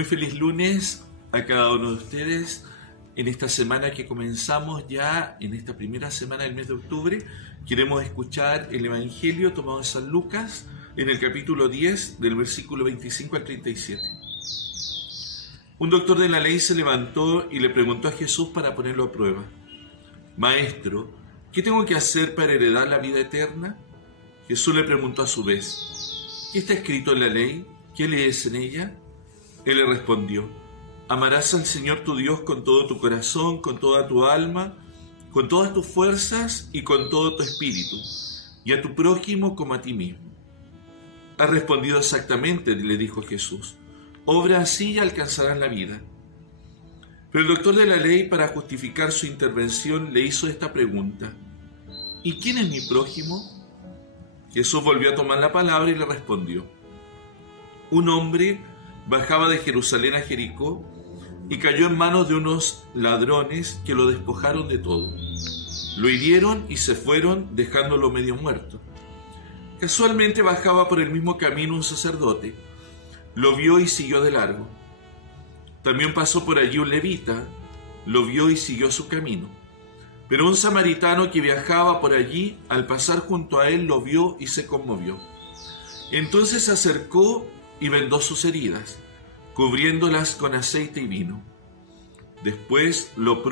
Muy feliz lunes a cada uno de ustedes en esta semana que comenzamos ya, en esta primera semana del mes de octubre. Queremos escuchar el Evangelio tomado de San Lucas en el capítulo 10 del versículo 25 al 37. Un doctor de la ley se levantó y le preguntó a Jesús para ponerlo a prueba: Maestro, ¿qué tengo que hacer para heredar la vida eterna? Jesús le preguntó a su vez: ¿qué está escrito en la ley? ¿Qué lees en ella? Él le respondió: amarás al Señor tu Dios con todo tu corazón, con toda tu alma, con todas tus fuerzas y con todo tu espíritu, y a tu prójimo como a ti mismo. Has respondido exactamente, le dijo Jesús. Obra así y alcanzarás la vida. Pero el doctor de la ley, para justificar su intervención, le hizo esta pregunta: ¿y quién es mi prójimo? Jesús volvió a tomar la palabra y le respondió: un hombre bajaba de Jerusalén a Jericó y cayó en manos de unos ladrones que lo despojaron de todo. Lo hirieron y se fueron, dejándolo medio muerto. Casualmente bajaba por el mismo camino un sacerdote. Lo vio y siguió de largo. También pasó por allí un levita. Lo vio y siguió su camino. Pero un samaritano que viajaba por allí, al pasar junto a él, lo vio y se conmovió. Entonces se acercó y vendó sus heridas, cubriéndolas con aceite y vino. Después lo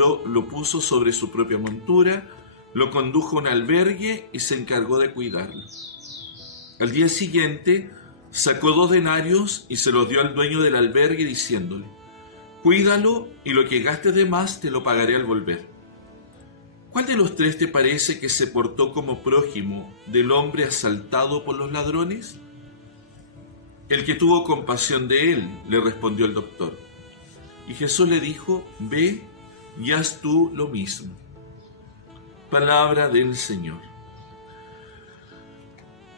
puso sobre su propia montura, lo condujo a un albergue y se encargó de cuidarlo. Al día siguiente sacó 2 denarios y se los dio al dueño del albergue, diciéndole: cuídalo y lo que gastes de más te lo pagaré al volver. ¿Cuál de los 3 te parece que se portó como prójimo del hombre asaltado por los ladrones? El que tuvo compasión de él, le respondió el doctor. Y Jesús le dijo: ve y haz tú lo mismo. Palabra del Señor.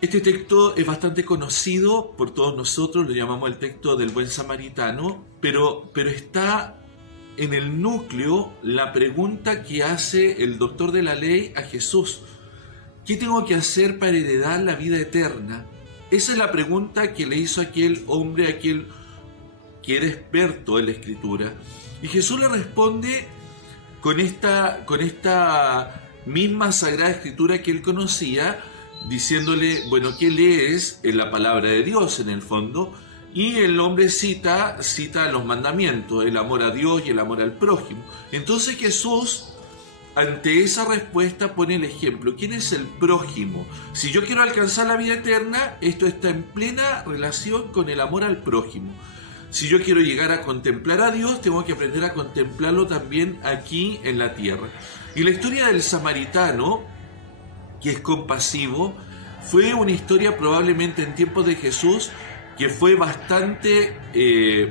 Este texto es bastante conocido por todos nosotros, lo llamamos el texto del buen samaritano, pero está en el núcleo la pregunta que hace el doctor de la ley a Jesús: ¿qué tengo que hacer para heredar la vida eterna? Esa es la pregunta que le hizo aquel hombre, aquel que era experto en la Escritura. Y Jesús le responde con esta misma Sagrada Escritura que él conocía, diciéndole: bueno, ¿qué lees? En la palabra de Dios, en el fondo. Y el hombre cita los mandamientos, el amor a Dios y el amor al prójimo. Entonces Jesús, ante esa respuesta, pone el ejemplo. ¿Quién es el prójimo? Si yo quiero alcanzar la vida eterna, esto está en plena relación con el amor al prójimo. Si yo quiero llegar a contemplar a Dios, tengo que aprender a contemplarlo también aquí en la tierra. Y la historia del samaritano, que es compasivo, fue una historia probablemente en tiempos de Jesús que fue bastante,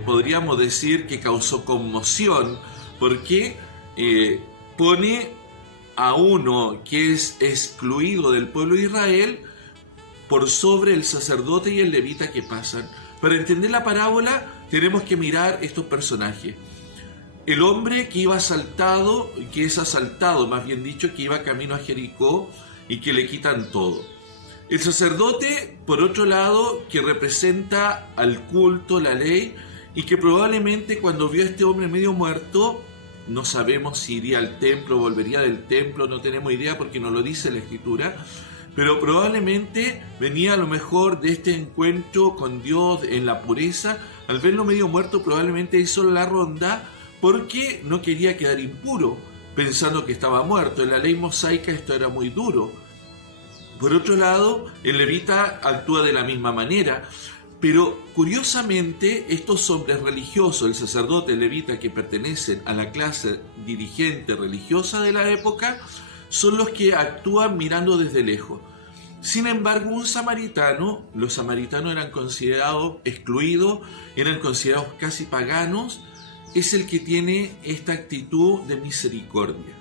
podríamos decir, que causó conmoción, porque pone a uno que es excluido del pueblo de Israel por sobre el sacerdote y el levita que pasan. Para entender la parábola tenemos que mirar estos personajes. El hombre que iba asaltado, que es asaltado, más bien dicho, que iba camino a Jericó y que le quitan todo. El sacerdote, por otro lado, que representa al culto, la ley, y que probablemente cuando vio a este hombre medio muerto, no sabemos si iría al templo, volvería del templo, no tenemos idea porque no lo dice la Escritura, pero probablemente venía a lo mejor de este encuentro con Dios en la pureza. Al verlo medio muerto, probablemente hizo la ronda porque no quería quedar impuro, pensando que estaba muerto. En la ley mosaica esto era muy duro. Por otro lado, el levita actúa de la misma manera. Pero curiosamente, estos hombres religiosos, el sacerdote, el levita, que pertenecen a la clase dirigente religiosa de la época, son los que actúan mirando desde lejos. Sin embargo, un samaritano, los samaritanos eran considerados excluidos, eran considerados casi paganos, es el que tiene esta actitud de misericordia.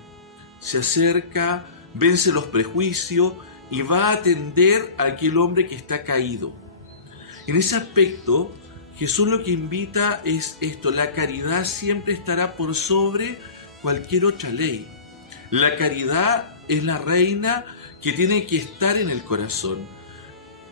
Se acerca, vence los prejuicios y va a atender a aquel hombre que está caído. En ese aspecto, Jesús lo que invita es esto: la caridad siempre estará por sobre cualquier otra ley. La caridad es la reina que tiene que estar en el corazón.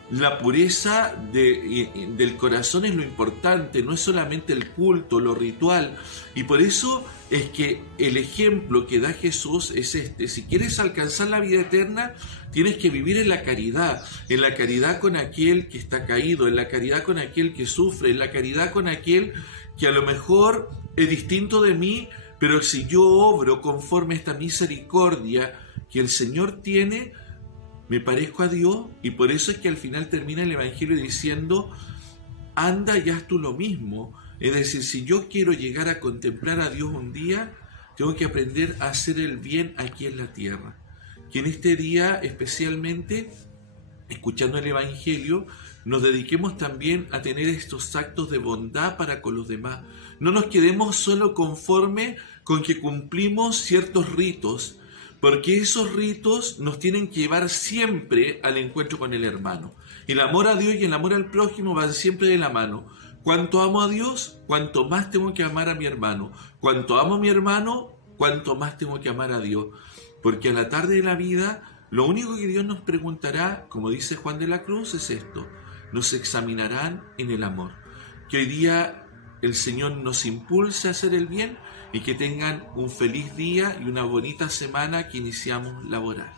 la pureza del corazón es lo importante, no es solamente el culto, lo ritual. Y por eso es que el ejemplo que da Jesús es este: si quieres alcanzar la vida eterna, tienes que vivir en la caridad con aquel que está caído, en la caridad con aquel que sufre, en la caridad con aquel que a lo mejor es distinto de mí, pero si yo obro conforme a esta misericordia que el Señor tiene, me parezco a Dios. Y por eso es que al final termina el Evangelio diciendo: anda y haz tú lo mismo. Es decir, si yo quiero llegar a contemplar a Dios un día, tengo que aprender a hacer el bien aquí en la tierra. Que en este día, especialmente, escuchando el Evangelio, nos dediquemos también a tener estos actos de bondad para con los demás. No nos quedemos solo conforme con que cumplimos ciertos ritos, porque esos ritos nos tienen que llevar siempre al encuentro con el hermano. El amor a Dios y el amor al prójimo van siempre de la mano. Cuanto amo a Dios, cuanto más tengo que amar a mi hermano. Cuanto amo a mi hermano, cuanto más tengo que amar a Dios. Porque a la tarde de la vida, lo único que Dios nos preguntará, como dice Juan de la Cruz, es esto: nos examinarán en el amor. Que hoy día el Señor nos impulse a hacer el bien y que tengan un feliz día y una bonita semana que iniciamos laboral.